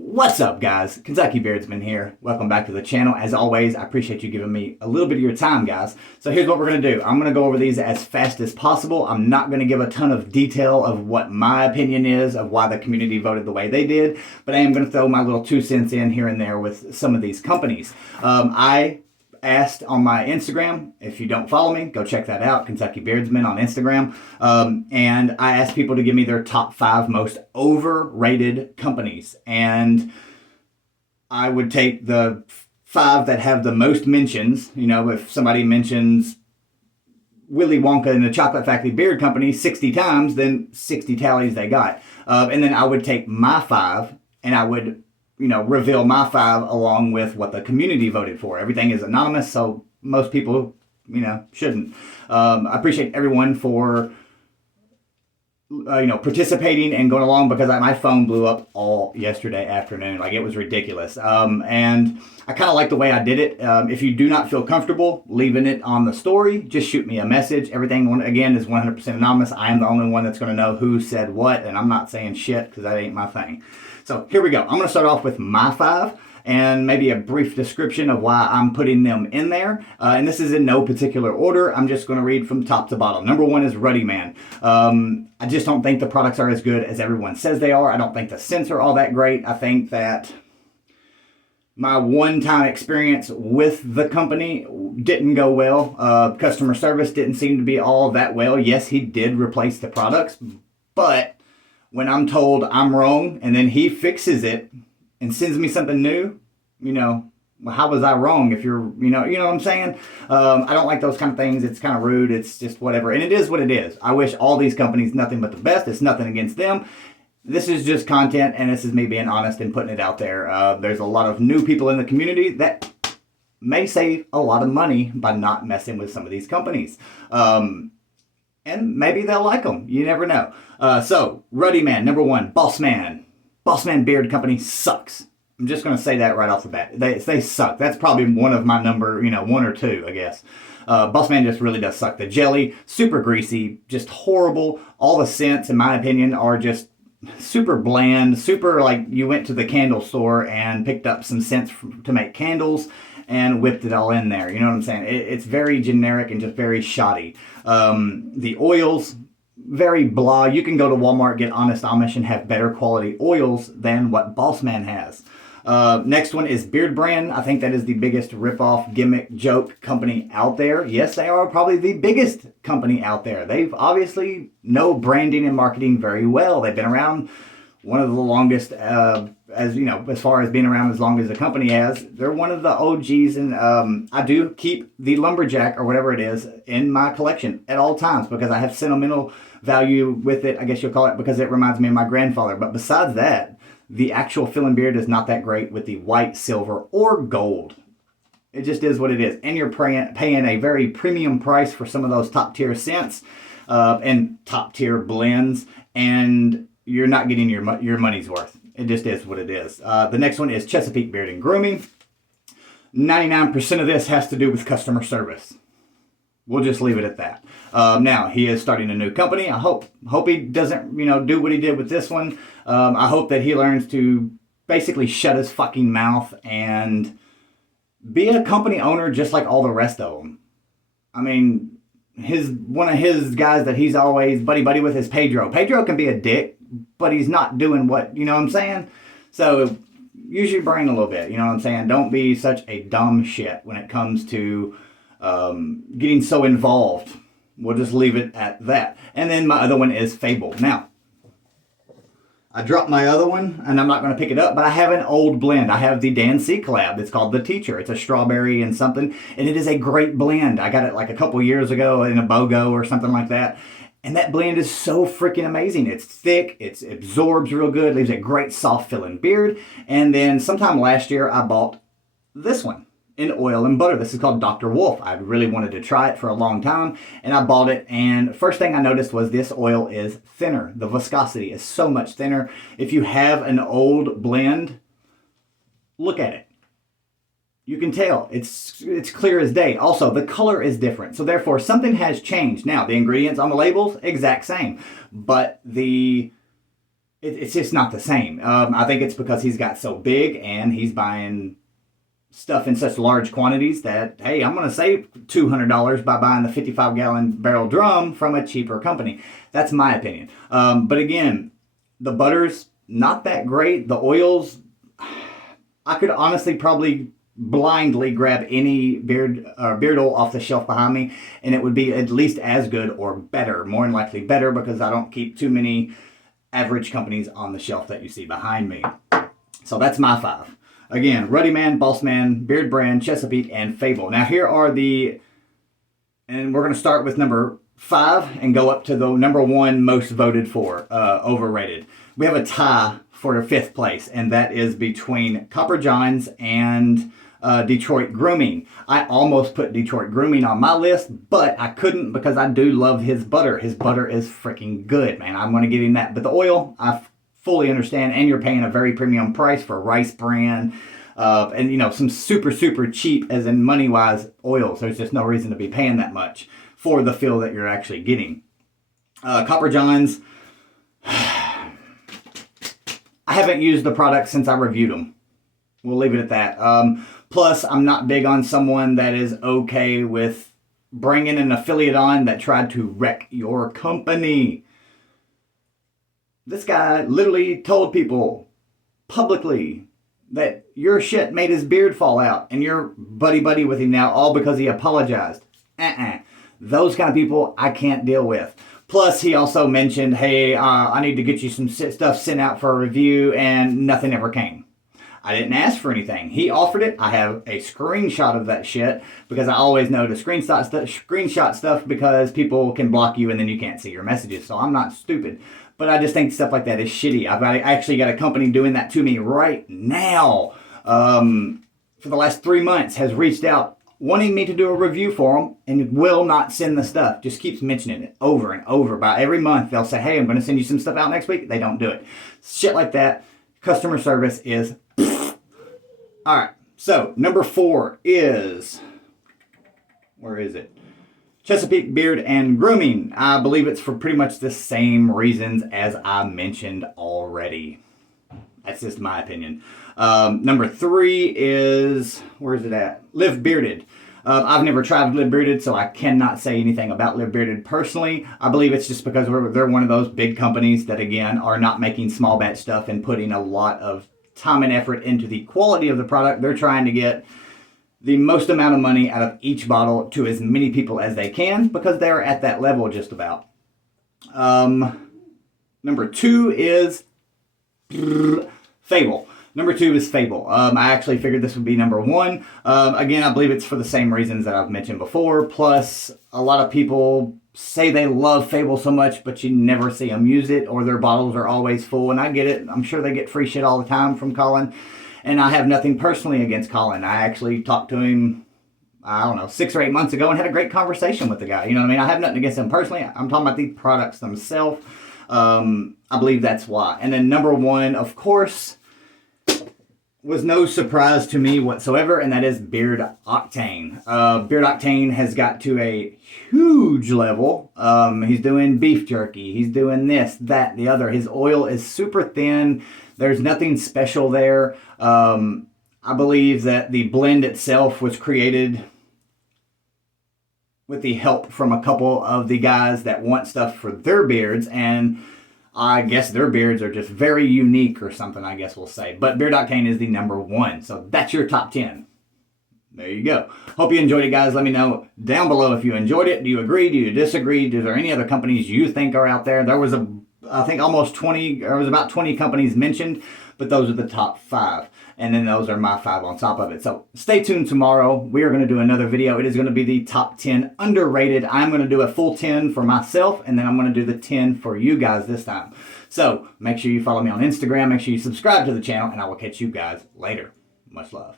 What's up, guys? Kentucky Beardsman here. Welcome back to the channel. As always, I appreciate you giving me a little bit of your time, guys. So here's what we're going to do. I'm going to go over these as fast as possible. I'm not going to give a ton of detail of what my opinion is of why the community voted the way they did, but I am going to throw my little 2 cents in here and there with some of these companies. I asked on my Instagram. If you don't follow me, go check that out, Kentucky Beardsman on Instagram. And I asked people to give me their top 5 most overrated companies. And I would take the 5 that have the most mentions. You know, if somebody mentions Willy Wonka and the Chocolate Factory Beard Company 60 times, then 60 tallies they got. And then I would take my 5 and I would reveal my 5 along with what the community voted for. Everything is anonymous, so most people, shouldn't. I appreciate everyone for, participating and going along because my phone blew up all yesterday afternoon. Like, it was ridiculous. And I kind of like the way I did it. If you do not feel comfortable leaving it on the story, just shoot me a message. Everything, again, is 100% anonymous. I am the only one that's going to know who said what, and I'm not saying shit because that ain't my thing. So here we go. I'm going to start off with my 5 and maybe a brief description of why I'm putting them in there. And this is in no particular order. I'm just going to read from top to bottom. Number 1 is Ruddy Man. I just don't think the products are as good as everyone says they are. I don't think the scents are all that great. I think that my one-time experience with the company didn't go well. Customer service didn't seem to be all that well. Yes, he did replace the products, but when I'm told I'm wrong and then he fixes it and sends me something new, well, how was I wrong if you're, you know what I'm saying? I don't like those kind of things. It's kind of rude. It's just whatever. And it is what it is. I wish all these companies nothing but the best. It's nothing against them. This is just content, and this is me being honest and putting it out there. There's a lot of new people in the community that may save a lot of money by not messing with some of these companies. And maybe they'll like them. You never know. So, Ruddy Man, number 1, Boss Man. Boss Man Beard Company sucks. I'm just going to say that right off the bat. They suck. That's probably one of my number, 1 or 2, I guess. Boss Man just really does suck. The jelly, super greasy, just horrible. All the scents, in my opinion, are just super bland, super like you went to the candle store and picked up some scents to make candles and whipped it all in there. You know what I'm saying? It's very generic and just very shoddy. The oils, very blah. You can go to Walmart, get Honest Amish, and have better quality oils than what Boss Man has. Next one is Beard Brand. I think that is the biggest ripoff, gimmick, joke company out there. Yes, they are probably the biggest company out there. They've obviously know branding and marketing very well. They've been around one of the longest, as far as being around as long as the company has. They're one of the OGs, and I do keep the Lumberjack, or whatever it is, in my collection at all times because I have sentimental value with it, I guess you'll call it, because it reminds me of my grandfather. But besides that, the actual fill and beard is not that great with the white, silver, or gold. It just is what it is. And you're paying a very premium price for some of those top tier scents and top tier blends, and you're not getting your money's worth. It just is what it is. The next one is Chesapeake Beard and Grooming. 99% of this has to do with customer service. We'll just leave it at that. Now, he is starting a new company. I hope he doesn't, do what he did with this one. I hope that he learns to basically shut his fucking mouth and be a company owner just like all the rest of them. I mean, one of his guys that he's always buddy with is Pedro. Pedro can be a dick, but he's not doing what, you know what I'm saying? So use your brain a little bit, you know what I'm saying? Don't be such a dumb shit when it comes to getting so involved. We'll just leave it at that. And then my other one is Fable. Now, I dropped my other one, and I'm not going to pick it up, but I have an old blend. I have the Dan C collab. It's called The Teacher. It's a strawberry and something, and it is a great blend. I got it like a couple years ago in a BOGO or something like that. And that blend is so freaking amazing. It's thick, it absorbs real good, leaves a great soft filling beard. And then sometime last year, I bought this one in oil and butter. This is called Dr. Wolf. I really wanted to try it for a long time, and I bought it, and first thing I noticed was this oil is thinner. The viscosity is so much thinner. If you have an old blend, look at it. You can tell. It's clear as day. Also, the color is different, so therefore something has changed. Now, the ingredients on the labels, exact same, but the it's just not the same. I think it's because he's got so big and he's buying stuff in such large quantities that, hey, I'm going to save $200 by buying the 55-gallon barrel drum from a cheaper company. That's my opinion. But again, the butter's not that great. The oils, I could honestly probably blindly grab any beard oil off the shelf behind me, and it would be at least as good or better. More than likely better, because I don't keep too many average companies on the shelf that you see behind me. So that's my 5. Again, Ruddy Man, Boss Man, Beard Brand, Chesapeake, and Fable. Now here are and we're going to start with number 5 and go up to the number 1 most voted for, Overrated. We have a tie for 5th place, and that is between Copper Johns and Detroit Grooming. I almost put Detroit Grooming on my list, but I couldn't because I do love his butter. His butter is freaking good, man. I'm going to give him that. But the oil, I fully understand, and you're paying a very premium price for Rice Brand, and some super cheap, as in money wise, oils. There's just no reason to be paying that much for the feel that you're actually getting. Copper Johns, I haven't used the product since I reviewed them. We'll leave it at that. Plus, I'm not big on someone that is okay with bringing an affiliate on that tried to wreck your company. This guy literally told people publicly that your shit made his beard fall out, and you're buddy with him now, all because he apologized. Those kind of people I can't deal with. Plus, he also mentioned, hey, I need to get you some stuff sent out for a review, and nothing ever came. I didn't ask for anything. He offered it. I have a screenshot of that shit, because I always know to screenshot stuff because people can block you and then you can't see your messages. So I'm not stupid. But I just think stuff like that is shitty. I've actually got a company doing that to me right now. For the last 3 months, has reached out wanting me to do a review for them and will not send the stuff. Just keeps mentioning it over and over. By every month, they'll say, hey, I'm going to send you some stuff out next week. They don't do it. Shit like that. Customer service is... All right. So, number 4 is... Where is it? Chesapeake Beard and Grooming. I believe it's for pretty much the same reasons as I mentioned already. That's just my opinion. Number 3 is, where is it at? Live Bearded. I've never tried Live Bearded, so I cannot say anything about Live Bearded personally. I believe it's just because they're one of those big companies that, again, are not making small batch stuff and putting a lot of time and effort into the quality of the product. They're trying to get the most amount of money out of each bottle to as many people as they can, because they're at that level just about. Number 2 is Fable. Number 2 is Fable. I actually figured this would be number 1. Again, I believe it's for the same reasons that I've mentioned before. Plus, a lot of people say they love Fable so much, but you never see them use it, or their bottles are always full. And I get it. I'm sure they get free shit all the time from Colin. And I have nothing personally against Colin. I actually talked to him, 6 or 8 months ago, and had a great conversation with the guy. You know what I mean? I have nothing against him personally. I'm talking about the products themselves. I believe that's why. And then number 1, of course, was no surprise to me whatsoever, and that is Beard Octane. Beard Octane has got to a huge level. He's doing beef jerky. He's doing this, that, the other. His oil is super thin. There's nothing special there. I believe that the blend itself was created with the help from a couple of the guys that want stuff for their beards, and I guess their beards are just very unique or something, I guess we'll say. But Beard Octane is the number 1. So that's your top 10. There you go. Hope you enjoyed it, guys. Let me know down below if you enjoyed it. Do you agree? Do you disagree? Is there any other companies you think are out there? There was I think almost 20, or it was about 20 companies mentioned, but those are the top 5. And then those are my 5 on top of it. So stay tuned tomorrow. We are going to do another video. It is going to be the top 10 underrated. I'm going to do a full 10 for myself, and then I'm going to do the 10 for you guys this time. So make sure you follow me on Instagram. Make sure you subscribe to the channel, and I will catch you guys later. Much love.